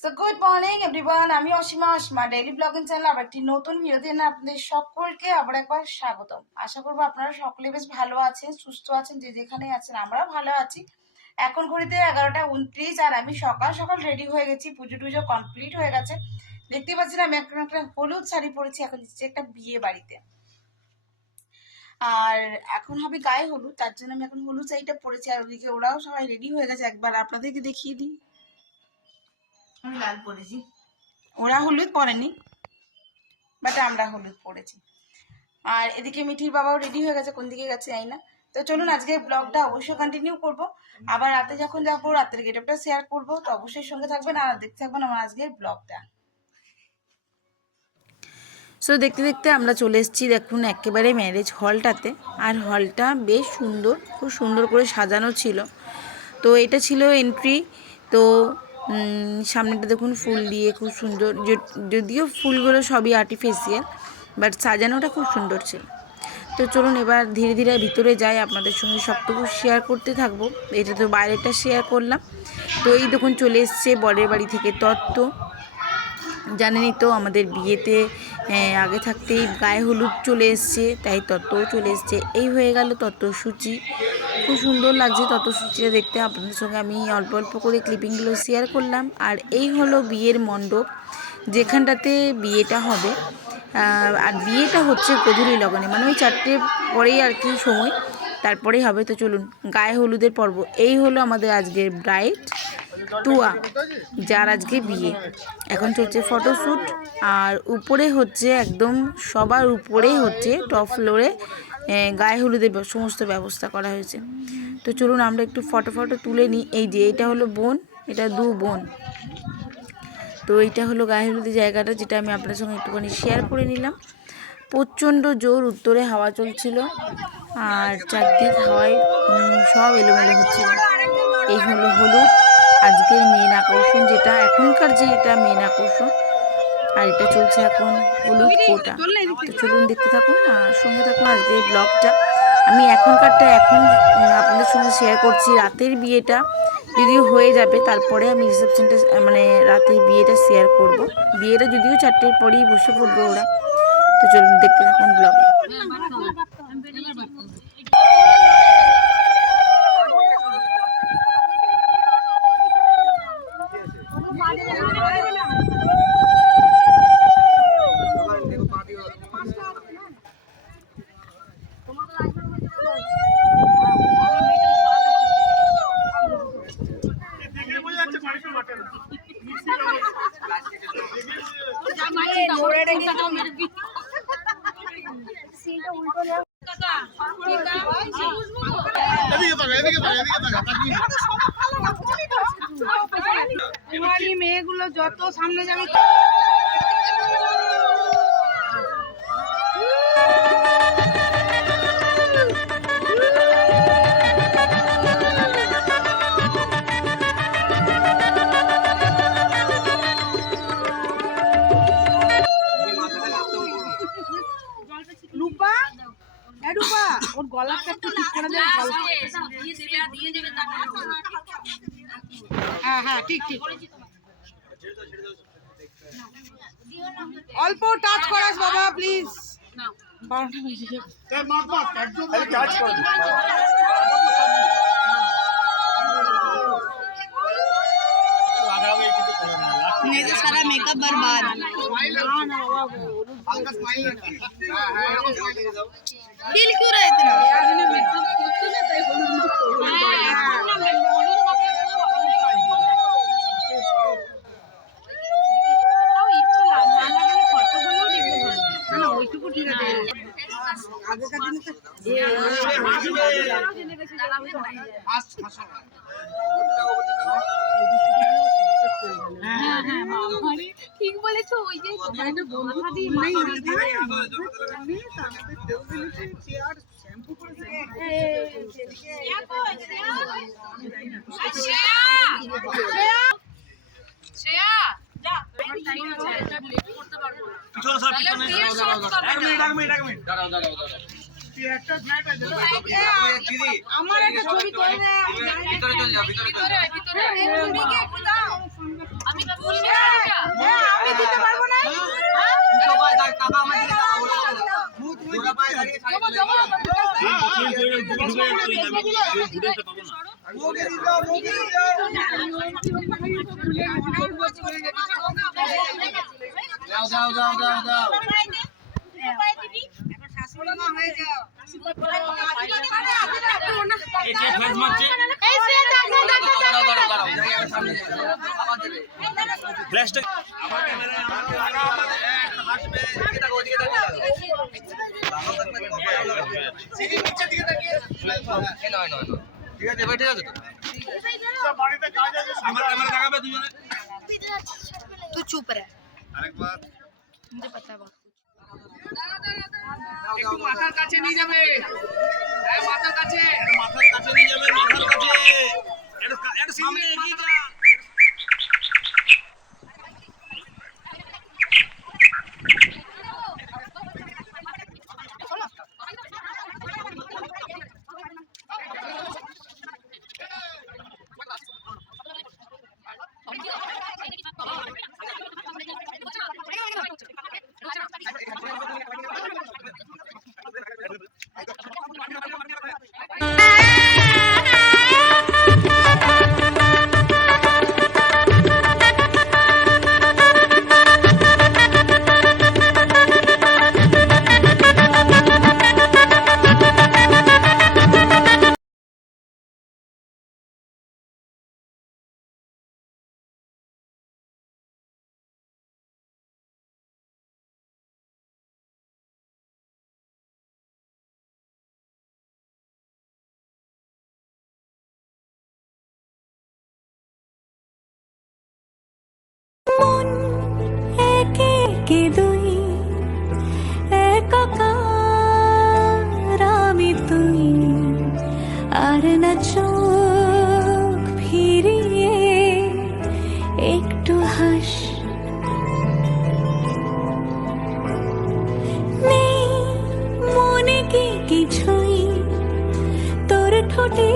So good morning everyone, আমি Asima daily blogging channel আবার একটি নতুন ভিডিওতে না আপনাদের সকলকে আবার একবার স্বাগতম। আশা করবো আপনারা সকলে বেশ ভালো আছেন, সুস্থ আছেন, যে যেখানে আছেন। আমরাও ভালো আছি। এখন ঘড়িতে 11টা 29 আর আমি সকাল সকাল রেডি হয়ে গেছি, পুজো টুজো কমপ্লিট হয়ে গেছে। দেখতে পাচ্ছি না আমি এখন একটা হলুদ শাড়ি পরেছি, এখন দিচ্ছি একটা বিয়ে বাড়িতে। আর এখন হবে গায়ে হলুদ, তার জন্য আমি এখন হলুদ শাড়িটা পরেছি। আর ওদিকে ওরাও সবাই রেডি হয়ে গেছে, একবার আপনাদেরকে দেখিয়ে দিই। আমি লাল পরেছি, ওরা হলুদ পরেনি, বাট আমরা হলুদ পরেছি। আর এদিকে মিঠির বাবাও রেডি হয়ে গেছে, কোন দিকে গেছে জানি না। তো চলুন আজকে ব্লগটা অবশ্যই কন্টিনিউ করব। আবার রাতে যখন যাবো রাতের গেটআপটা শেয়ার করবো, তো অবশ্যই সঙ্গে থাকবেন আর দেখতে থাকবেন আমার আজকের ব্লগটা। সো দেখতে দেখতে আমরা চলে এসেছি দেখুন একেবারে ম্যারেজ হলটাতে। আর হলটা বেশ সুন্দর, খুব সুন্দর করে সাজানো ছিল। তো এটা ছিল এন্ট্রি। তো সামনেটা দেখুন ফুল দিয়ে খুব সুন্দর, যদিও ফুলগুলো সবই আর্টিফিশিয়াল, বাট সাজানোটা খুব সুন্দর ছিল। তো চলুন এবার ধীরে ধীরে ভিতরে যাই, আপনাদের সঙ্গে সবটুকু শেয়ার করতে থাকবো। এটা তো বাইরেটা শেয়ার করলাম। তো এই দেখুন চলে এসছে বরের বাড়ি থেকে তত্ত্ব। জানেনই তো আমাদের বিয়েতে আগে থাকতেই গায়ে হলুদ চলে এসছে, তাই তত্ত্বও চলে এসছে। এই হয়ে গেল তত্ত্বসূচি। খুব সুন্দর লাগছে তত্ত্বসূচিটা দেখতে। আপনাদের সঙ্গে আমি অল্প অল্প করে ক্লিপিংগুলো শেয়ার করলাম। আর এই হলো বিয়ের মণ্ডপ, যেখানটাতে বিয়েটা হবে। আর বিয়েটা হচ্ছে গোধূলি লগনে, মানে ওই 4টে পরেই আর কি সময়, তারপরেই হবে। তো চলুন গায়ে হলুদের পর্ব। এই হলো আমাদের আজকের ব্রাইড তুয়া, যার আজকে বিয়ে। এখন চলছে ফটোশ্যুট। আর উপরে হচ্ছে একদম সবার উপরেই হচ্ছে টপ ফ্লোরে গায়ে হলুদের সমস্ত ব্যবস্থা করা হয়েছে। তো চলুন আমরা একটু ফটো তুলে নিই। এই যে এটা হলো বোন, এটা 2 বোন। তো এইটা হলো গায়ে হলুদের জায়গাটা, যেটা আমি আপনার সঙ্গে একটুখানি শেয়ার করে নিলাম। প্রচণ্ড জোর উত্তরে হাওয়া চলছিল, আর চারদিক হাওয়ায় সব এলোমেলো হচ্ছিল। এই হলো হলুদ, আজকের মেন আকর্ষণ, যেটা এখনকার যে এটা মেন আকর্ষণ। আর এটা চলছে এখন হলুদ ফোঁটা। তো চলুন দেখতে থাকুন আর সঙ্গে থাকুন আজকের ব্লগটা। আমি এখনকারটা এখন আপনাদের সঙ্গে শেয়ার করছি। রাতের বিয়েটা যদিও হয়ে যাবে, তারপরে আমি রিসেপশনটা মানে রাতের বিয়েটা শেয়ার করব। বিয়েটা যদিও 4টের পরেই বসে পড়বো ওরা। তো চলুন দেখতে থাকুন ব্লগে। মেয়েগুলো যত সামনে যাবে রূপা, রূপা ওর গলাটা একটু ঠিক করে দেয়। হ্যাঁ হ্যাঁ ঠিক ঠিক, অল্প টাচ করাস বাবা প্লিজ। 12টা বেজে গেছে। मेरे सारा मेकअप बर्बाद। दिल क्यों रहा इतना? ঠিক বলেছো, ওই যে আমার একটা ছবি তোলে, ভিতরে চল যাও, ভিতরে চল যাও, ভিতরে আমি तू चुप रह मुझे पता है बहुत একটু মাথার কাছে নিয়ে যাবে, হ্যাঁ মাথার কাছে নিয়ে যাবে, মাথার কাছে একটু সামনে এগিয়ে যা। একে একে দুই একাকার আমি তুই আর না চোখ ফিরিয়ে একটু হাস নেই মনে কি কিছুই তোর ঠোঁটে